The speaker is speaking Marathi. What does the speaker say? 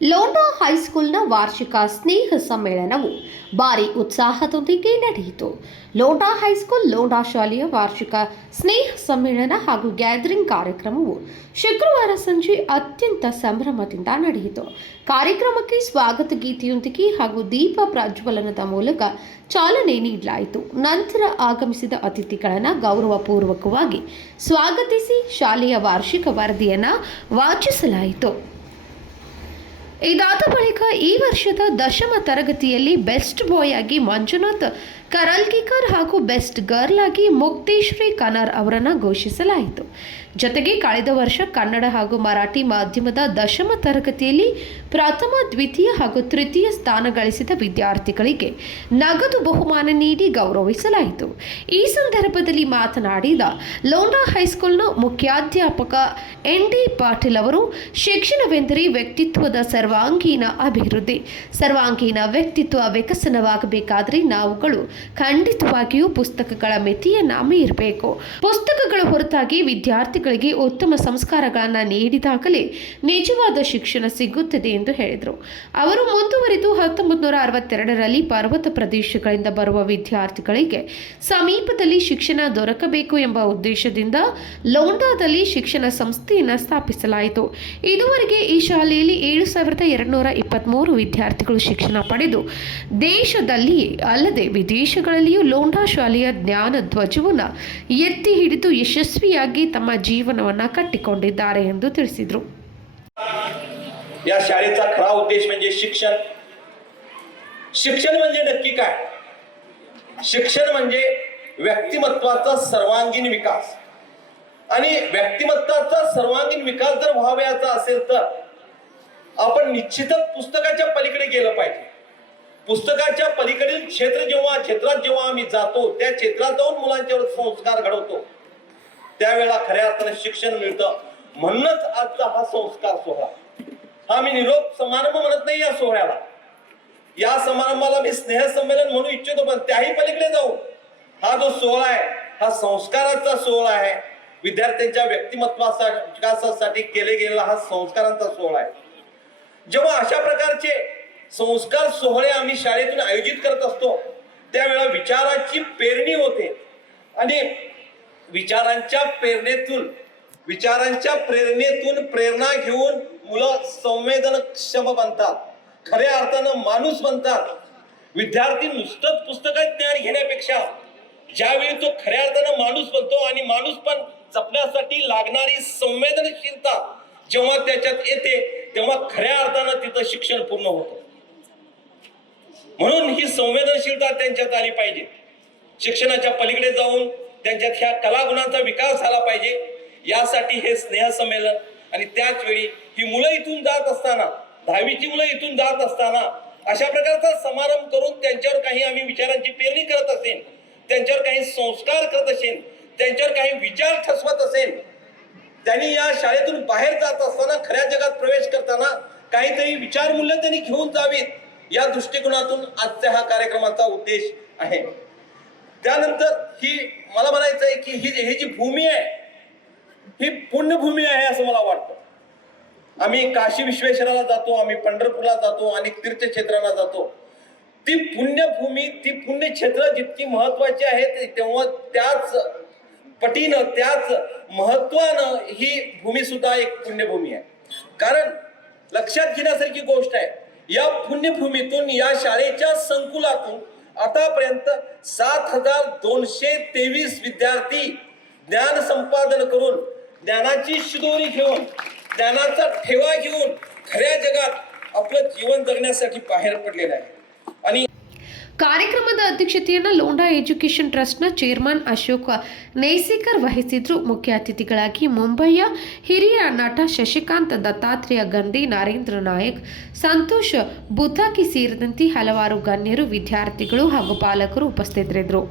ಲೋಂಡಾ ಹೈಸ್ಕೂಲ್ನ ವಾರ್ಷಿಕ ಸ್ನೇಹ ಸಮ್ಮೇಳನವು ಭಾರಿ ಉತ್ಸಾಹದೊಂದಿಗೆ ನಡೆಯಿತು. ಲೋಂಡಾ ಹೈಸ್ಕೂಲ್ ಲೋಂಡಾ ಶಾಲೆಯ ವಾರ್ಷಿಕ ಸ್ನೇಹ ಸಮ್ಮೇಳನ ಹಾಗೂ ಗ್ಯಾದರಿಂಗ್ ಕಾರ್ಯಕ್ರಮವು ಶುಕ್ರವಾರ ಸಂಜೆ ಅತ್ಯಂತ ಸಂಭ್ರಮದಿಂದ ನಡೆಯಿತು. ಕಾರ್ಯಕ್ರಮಕ್ಕೆ ಸ್ವಾಗತ ಗೀತೆಯೊಂದಿಗೆ ಹಾಗೂ ದೀಪ ಪ್ರಜ್ವಲನದ ಮೂಲಕ ಚಾಲನೆ ನೀಡಲಾಯಿತು. ನಂತರ ಆಗಮಿಸಿದ ಅತಿಥಿಗಳನ್ನು ಗೌರವಪೂರ್ವಕವಾಗಿ ಸ್ವಾಗತಿಸಿ ಶಾಲೆಯ ವಾರ್ಷಿಕ ವರದಿಯನ್ನು ವಾಚಿಸಲಾಯಿತು. ಇದಾದ ಬಳಿಕ ಈ ವರ್ಷದ ದಶಮ ತರಗತಿಯಲ್ಲಿ ಬೆಸ್ಟ್ ಬಾಯ್ ಆಗಿ ಮಂಜುನಾಥ್ ಕರಲ್ಗಿಕರ್ ಹಾಗೂ ಬೆಸ್ಟ್ ಗರ್ಲ್ ಆಗಿ ಮುಕ್ತೇಶ್ವರಿ ಕನರ್ ಅವರನ್ನು ಘೋಷಿಸಲಾಯಿತು. ಜೊತೆಗೆ ಕಳೆದ ವರ್ಷ ಕನ್ನಡ ಹಾಗೂ ಮರಾಠಿ ಮಾಧ್ಯಮದ ದಶಮ ತರಗತಿಯಲ್ಲಿ ಪ್ರಥಮ, ದ್ವಿತೀಯ ಹಾಗೂ ತೃತೀಯ ಸ್ಥಾನ ಗಳಿಸಿದ ವಿದ್ಯಾರ್ಥಿಗಳಿಗೆ ನಗದು ಬಹುಮಾನ ನೀಡಿ ಗೌರವಿಸಲಾಯಿತು. ಈ ಸಂದರ್ಭದಲ್ಲಿ ಮಾತನಾಡಿದ ಲೋಂಡಾ ಹೈಸ್ಕೂಲ್ನ ಮುಖ್ಯಾಧ್ಯಾಪಕ ಎನ್.ಡಿ. ಪಾಟೀಲ್ ಅವರು, ಶಿಕ್ಷಣವೆಂದರೆ ವ್ಯಕ್ತಿತ್ವದ ಸರ್ವಾಂಗೀಣ ಅಭಿವೃದ್ಧಿ. ಸರ್ವಾಂಗೀಣ ವ್ಯಕ್ತಿತ್ವ ವಿಕಸನವಾಗಬೇಕಾದರೆ ನಾವುಗಳು ಖಂಡಿತವಾಗಿಯೂ ಪುಸ್ತಕಗಳ ಮಿತಿಯನ್ನು ಮೀರಬೇಕು. ಪುಸ್ತಕಗಳ ಹೊರತಾಗಿ ವಿದ್ಯಾರ್ಥಿಗಳಿಗೆ ಉತ್ತಮ ಸಂಸ್ಕಾರಗಳನ್ನು ನೀಡಿದಾಗಲೇ ನಿಜವಾದ ಶಿಕ್ಷಣ ಸಿಗುತ್ತದೆ ಎಂದು ಹೇಳಿದರು. ಅವರು ಮುಂದುವರಿದು 1962ರಲ್ಲಿ ಪರ್ವತ ಪ್ರದೇಶಗಳಿಂದ ಬರುವ ವಿದ್ಯಾರ್ಥಿಗಳಿಗೆ ಸಮೀಪದಲ್ಲಿ ಶಿಕ್ಷಣ ದೊರಕಬೇಕು ಎಂಬ ಉದ್ದೇಶದಿಂದ ಲೋಂಡಾದಲ್ಲಿ ಶಿಕ್ಷಣ ಸಂಸ್ಥೆಯನ್ನು ಸ್ಥಾಪಿಸಲಾಯಿತು. ಇದುವರೆಗೆ ಈ ಶಾಲೆಯಲ್ಲಿ 7,223 ವಿದ್ಯಾರ್ಥಿಗಳು ಶಿಕ್ಷಣ ಪಡೆದು ದೇಶದಲ್ಲಿಯೇ ಅಲ್ಲದೆ ವಿದೇಶಗಳಲ್ಲಿಯೂ ಲೋಂಡಾ ಶಾಲೆಯ ಜ್ಞಾನ ಧ್ವಜವನ್ನು ಎತ್ತಿ ಹಿಡಿದು ಯಶಸ್ವಿಯಾಗಿ ತಮ್ಮ ಜೀವನವನ್ನು ಕಟ್ಟಿಕೊಂಡಿದ್ದಾರೆ ಎಂದು ತಿಳಿಸಿದರು. या शाळेचा खरा उद्देश म्हणजे शिक्षण. शिक्षण म्हणजे नक्की काय? शिक्षण म्हणजे व्यक्तिमत्वाचा सर्वांगीण विकास. आणि व्यक्तिमत्वाचा सर्वांगीण विकास जर व्हावयाचा असेल तर आपण निश्चितच पुस्तकाच्या पलीकडे गेलं पाहिजे. पुस्तकाच्या पलीकडील क्षेत्रात जेव्हा आम्ही जातो, त्या क्षेत्रात जाऊन मुलांच्यावर संस्कार घडवतो, त्यावेळेला खऱ्या अर्थाने शिक्षण मिळतं. म्हणूनच आजचा हा संस्कार सोहळा, हा मी निरोप समारंभ म्हणत नाही या सोहळ्याला. या समारंभाला मी स्नेह संमेलन म्हणू इच्छितो, पण त्याही पलीकडे जाऊ हा जो सोहळा आहे हा संस्काराचा सोहळा आहे. विद्यार्थ्यांच्या व्यक्तिमत्वाचा विकासासाठी केले गेलेला हा संस्कारांचा सोहळा आहे. जेव्हा अशा प्रकारचे संस्कार सोहळे आम्ही शाळेतून आयोजित करत असतो, त्यावेळेला विचाराची पेरणी होते आणि विचारांच्या प्रेरणेतून प्रेरणा घेऊन मुलं संवेदनक्षम बनतात, खऱ्या अर्थानं माणूस बनतात. विद्यार्थी नुसतंच पुस्तकात ज्ञान घेण्यापेक्षा ज्यावेळी तो खऱ्या अर्थानं माणूस बनतो आणि माणूस पण जपण्यासाठी लागणारी संवेदनशीलता जेव्हा त्याच्यात येते, तेव्हा खऱ्या अर्थानं तिथं शिक्षण पूर्ण होतं. म्हणून ही संवेदनशीलता त्यांच्यात आली पाहिजे. शिक्षणाच्या पलीकडे जाऊन त्यांच्यात ह्या कलागुणांचा विकास झाला पाहिजे. यासाठी हे स्नेह संमेलन आणि त्याच वेळी ही मुलं इथून जात असताना, 10वीची मुलं इथून जात असताना अशा प्रकारचा समारंभ करून त्यांच्यावर काही आम्ही विचारांची पेरणी करत असेल, त्यांच्यावर काही संस्कार करत असेल, त्यांच्यावर काही विचार ठसवत असेल, त्यांनी या शाळेतून बाहेर जात असताना, खऱ्या जगात प्रवेश करताना काहीतरी विचार मूल्य त्यांनी घेऊन जावीत, या दृष्टिकोनातून आजच्या हा कार्यक्रमाचा उद्देश आहे. त्यानंतर ही मला म्हणायचं आहे की ही जी भूमी आहे ही पुण्यभूमी आहे असं मला वाटतं. आम्ही काशी विश्वेश्वराला जातो, आम्ही पंढरपूरला जातो, अनेक तीर्थक्षेत्रांना जातो. ती पुण्यभूमी, ती पुण्यक्षेत्र जितकी महत्वाची आहेत, तेव्हा त्याच पटीनं, त्याच महत्वानं ही भूमी सुद्धा एक पुण्यभूमी आहे. कारण लक्षात घेण्यासारखी गोष्ट आहे, या पुण्यभूमीतून, या शाळेच्या संकुलातून आतापर्यंत 7,223 विद्यार्थी ज्ञान संपादन करून, ज्ञानाची शिदोरी घेऊन, ज्ञानाचा ठेवा घेऊन खऱ्या जगात आपलं जीवन जगण्यासाठी बाहेर पडलेलं आहे. आणि ಕಾರ್ಯಕ್ರಮದ ಅಧ್ಯಕ್ಷತೆಯನ್ನು ಲೋಂಡಾ ಎಜುಕೇಷನ್ ಟ್ರಸ್ಟ್ನ ಚೇರ್ಮನ್ ಅಶೋಕ್ ನೇಸೇಕರ್ ವಹಿಸಿದ್ರು. ಮುಖ್ಯ ಅತಿಥಿಗಳಾಗಿ ಮುಂಬಯಿಯ ಹಿರಿಯ ನಟ ಶಶಿಕಾಂತ್, ದತ್ತಾತ್ರೇಯ ಗಂಧಿ, ನರೇಂದ್ರ ನಾಯಕ್, ಸಂತೋಷ್ ಬುತಾಕಿ ಸೇರಿದಂತೆ ಹಲವಾರು ಗಣ್ಯರು, ವಿದ್ಯಾರ್ಥಿಗಳು ಹಾಗೂ ಪಾಲಕರು ಉಪಸ್ಥಿತರಿದ್ದರು.